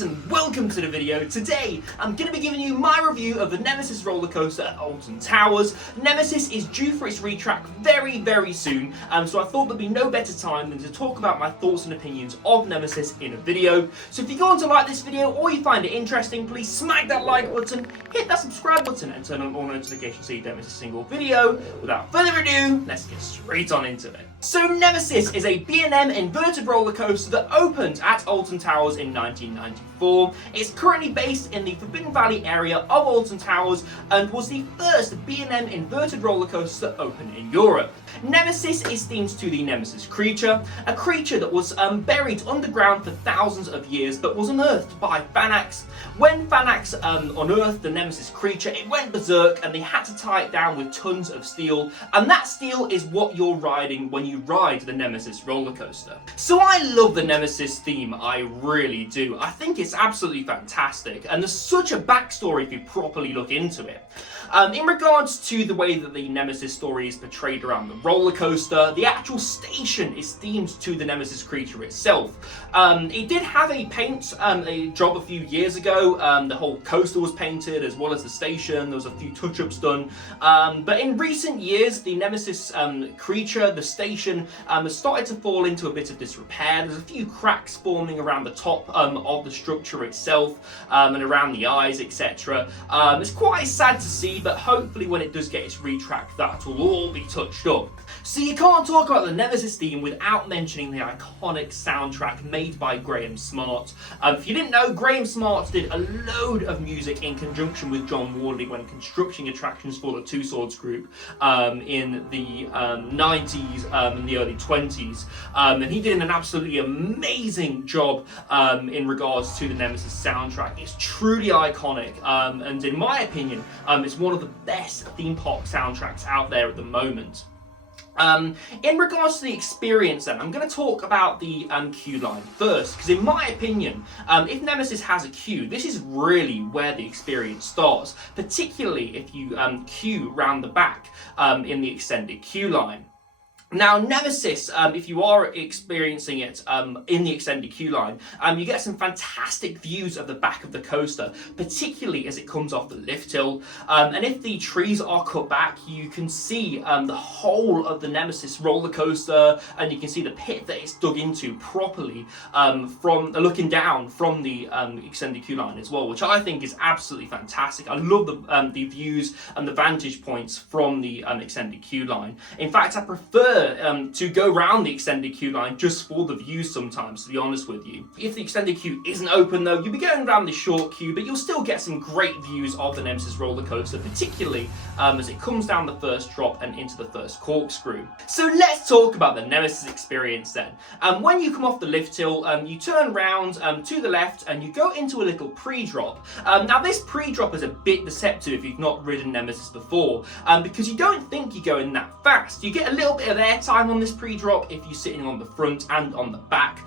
guys, and welcome to the video. Today I'm going to be giving you my review of the Nemesis Roller Coaster at Alton Towers. Nemesis is due for its retrack very soon, so I thought there'd be no better time than to talk about my thoughts and opinions of Nemesis in a video. So if you're going to like this video or you find it interesting, please smack that like button, hit that subscribe button and turn on all notifications so you don't miss a single video. Without further ado, let's get straight on into it. So Nemesis is a B&M inverted roller coaster that opened at Alton Towers in 1994. It's currently based in the Forbidden Valley area of Alton Towers and was the first B&M inverted roller coaster to open in Europe. Nemesis is themed to the Nemesis creature, a creature that was buried underground for thousands of years but was unearthed by Fanax. When Fanax unearthed the Nemesis creature, it went berserk and they had to tie it down with tons of steel, and that steel is what you're riding when you ride the Nemesis roller coaster. So I love the Nemesis theme, I really do. I think it's absolutely fantastic, and there's such a backstory if you properly look into it. In regards to the way that the Nemesis story is portrayed around the roller coaster, the actual station is themed to the Nemesis creature itself. It did have a paint job a few years ago. The whole coaster was painted as well as the station. There was a few touch-ups done. But in recent years, the Nemesis creature, the station, has started to fall into a bit of disrepair. There's a few cracks forming around the top of the structure itself and around the eyes, etc. It's quite sad to see, but hopefully when it does get its retrack, that will all be touched up. So you can't talk about the Nemesis theme without mentioning the iconic soundtrack made by Graham Smart. If you didn't know, Graham Smart did a load of music in conjunction with John Wardley when constructing attractions for the Two Swords group in the 90s and the early 20s. And he did an absolutely amazing job in regards to the Nemesis soundtrack. It's truly iconic, and in my opinion, it's one of the best theme park soundtracks out there at the moment. In regards to the experience then, I'm going to talk about the queue line first, because in my opinion, if Nemesis has a queue, this is really where the experience starts, particularly if you queue round the back in the extended queue line. Now, Nemesis, if you are experiencing it in the extended queue line, you get some fantastic views of the back of the coaster, particularly as it comes off the lift hill. And if the trees are cut back, you can see the whole of the Nemesis roller coaster, and you can see the pit that it's dug into properly from looking down from the extended queue line as well, which I think is absolutely fantastic. I love the views and the vantage points from the extended queue line. In fact, I prefer to go round the extended queue line just for the views sometimes, to be honest with you. If the extended queue isn't open though, you'll be going around the short queue, but you'll still get some great views of the Nemesis roller coaster, particularly as it comes down the first drop and into the first corkscrew. So let's talk about the Nemesis experience then. When you come off the lift hill, you turn round to the left and you go into a little pre-drop. Now this pre-drop is a bit deceptive if you've not ridden Nemesis before, because you don't think you're going that fast. You get a little bit of airtime on this pre-drop if you're sitting on the front and on the back.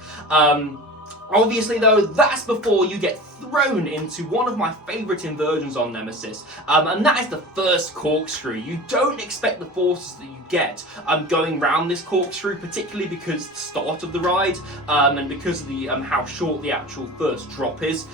Obviously though, that's before you get thrown into one of my favourite inversions on Nemesis, and that is the first corkscrew. You don't expect the forces that you get going round this corkscrew, particularly because the start of the ride and because of the how short the actual first drop is.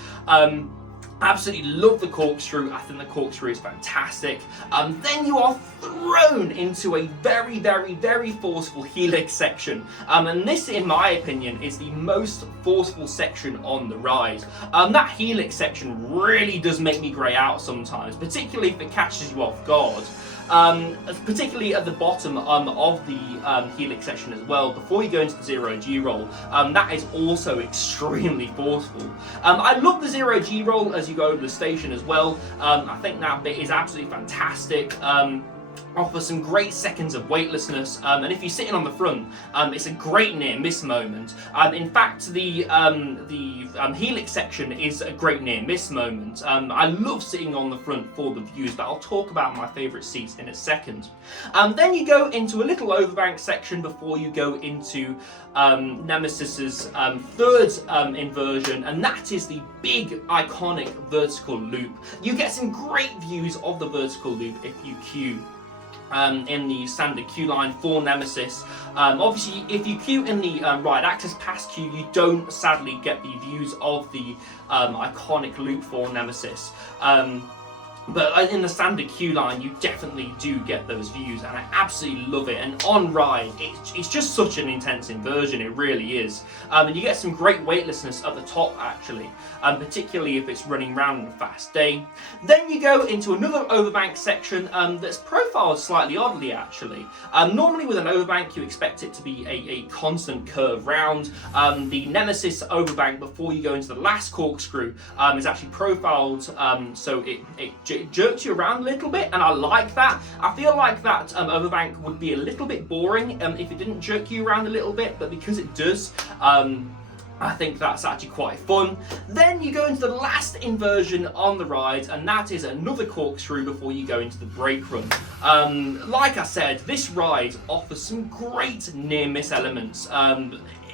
Absolutely love the corkscrew. I think the corkscrew is fantastic. Then you are thrown into a very forceful helix section, and this, in my opinion, is the most forceful section on the ride. That helix section really does make me grey out sometimes, particularly if it catches you off guard. Particularly at the bottom of the helix section as well, before you go into the zero-G roll. That is also extremely forceful. I love the zero-G roll as you go over the station as well. I think that bit is absolutely fantastic. Offers some great seconds of weightlessness, and if you're sitting on the front, it's a great near miss moment. In fact, the helix section is a great near miss moment. I love sitting on the front for the views, but I'll talk about my favourite seats in a second. Then you go into a little overbank section before you go into Nemesis's third inversion, and that is the big iconic vertical loop. You get some great views of the vertical loop if you queue in the standard queue line for Nemesis. Obviously, if you queue in the ride access pass queue, you don't sadly get the views of the iconic loop for Nemesis. But in the standard queue line, you definitely do get those views, and I absolutely love it. And on ride, it's just such an intense inversion, it really is. And you get some great weightlessness at the top, actually, particularly if it's running round on a fast day. Then you go into another overbank section that's profiled slightly oddly, actually. Normally with an overbank, you expect it to be a constant curve round. The Nemesis overbank, before you go into the last corkscrew, is actually profiled so it jerks you around a little bit, and I like that. I feel like that overbank would be a little bit boring if it didn't jerk you around a little bit, but because it does, I think that's actually quite fun. Then you go into the last inversion on the ride, and that is another corkscrew before you go into the brake run. Like I said, this ride offers some great near-miss elements.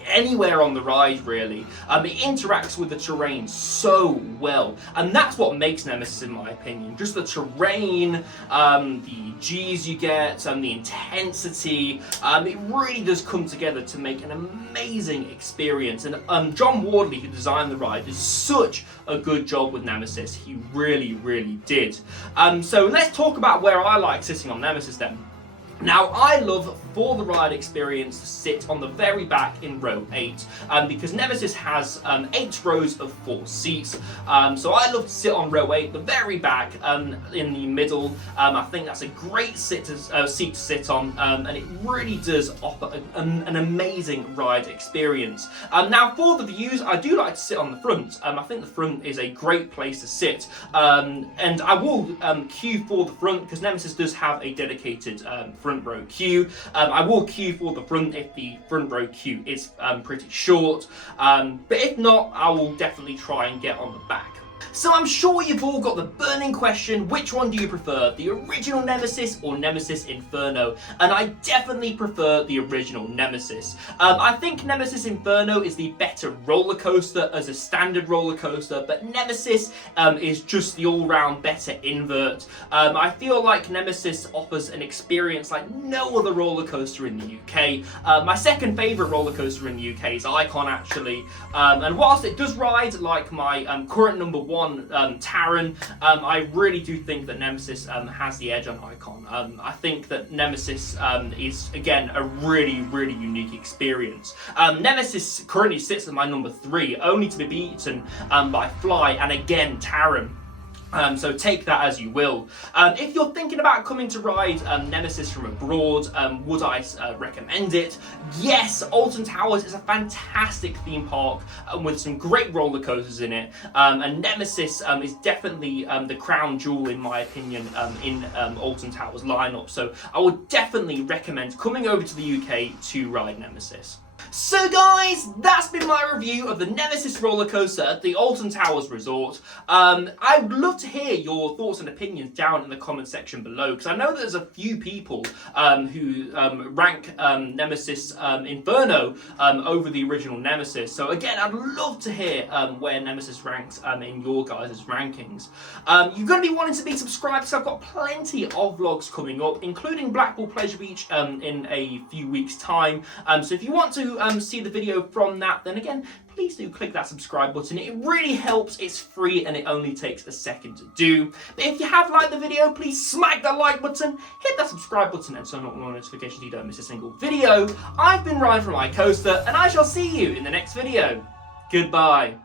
Anywhere on the ride, really. It interacts with the terrain so well, and that's what makes Nemesis, in my opinion. Just the terrain, the G's you get, the intensity. It really does come together to make an amazing experience. And John Wardley, who designed the ride, did such a good job with Nemesis. He really, really did. So let's talk about where I like sitting on Nemesis then. Now, I love, for the ride experience, to sit on the very back in row 8, because Nemesis has 8 rows of 4 seats, so I love to sit on row 8, the very back, in the middle. I think that's a great seat to sit on, and it really does offer an amazing ride experience. Now, for the views, I do like to sit on the front. I think the front is a great place to sit, and I will queue for the front, because Nemesis does have a dedicated front row queue. I will queue for the front if the front row queue is pretty short, but if not, I will definitely try and get on the back. So I'm sure you've all got the burning question, which one do you prefer, the original Nemesis or Nemesis Inferno? And I definitely prefer the original Nemesis. I think Nemesis Inferno is the better roller coaster as a standard roller coaster, but Nemesis is just the all-round better invert. I feel like Nemesis offers an experience like no other roller coaster in the UK. My second favourite roller coaster in the UK is Icon, actually, and whilst it does ride like my current number 1, Taron, I really do think that Nemesis has the edge on Icon. I think that Nemesis is, again, a really, really unique experience. Nemesis currently sits at my number 3, only to be beaten by Fly and, again, Taron. So take that as you will. If you're thinking about coming to ride Nemesis from abroad, would I recommend it? Yes, Alton Towers is a fantastic theme park with some great roller coasters in it, and Nemesis is definitely the crown jewel, in my opinion, in Alton Towers lineup. So I would definitely recommend coming over to the UK to ride Nemesis. So guys, that's been my review of the Nemesis roller coaster at the Alton Towers Resort. I would love to hear your thoughts and opinions down in the comment section below, because I know there's a few people who rank Nemesis Inferno over the original Nemesis. So again, I'd love to hear where Nemesis ranks in your guys' rankings. You're going to be wanting to be subscribed, so I've got plenty of vlogs coming up, including Blackpool Pleasure Beach in a few weeks' time. So if you want to see the video from that, then again, please do click that subscribe button. It really helps, it's free, and it only takes a second to do. But if you have liked the video, please smack that like button, hit that subscribe button, and turn on all notifications so you don't miss a single video. I've been Ryan from iCoaster, and I shall see you in the next video. Goodbye.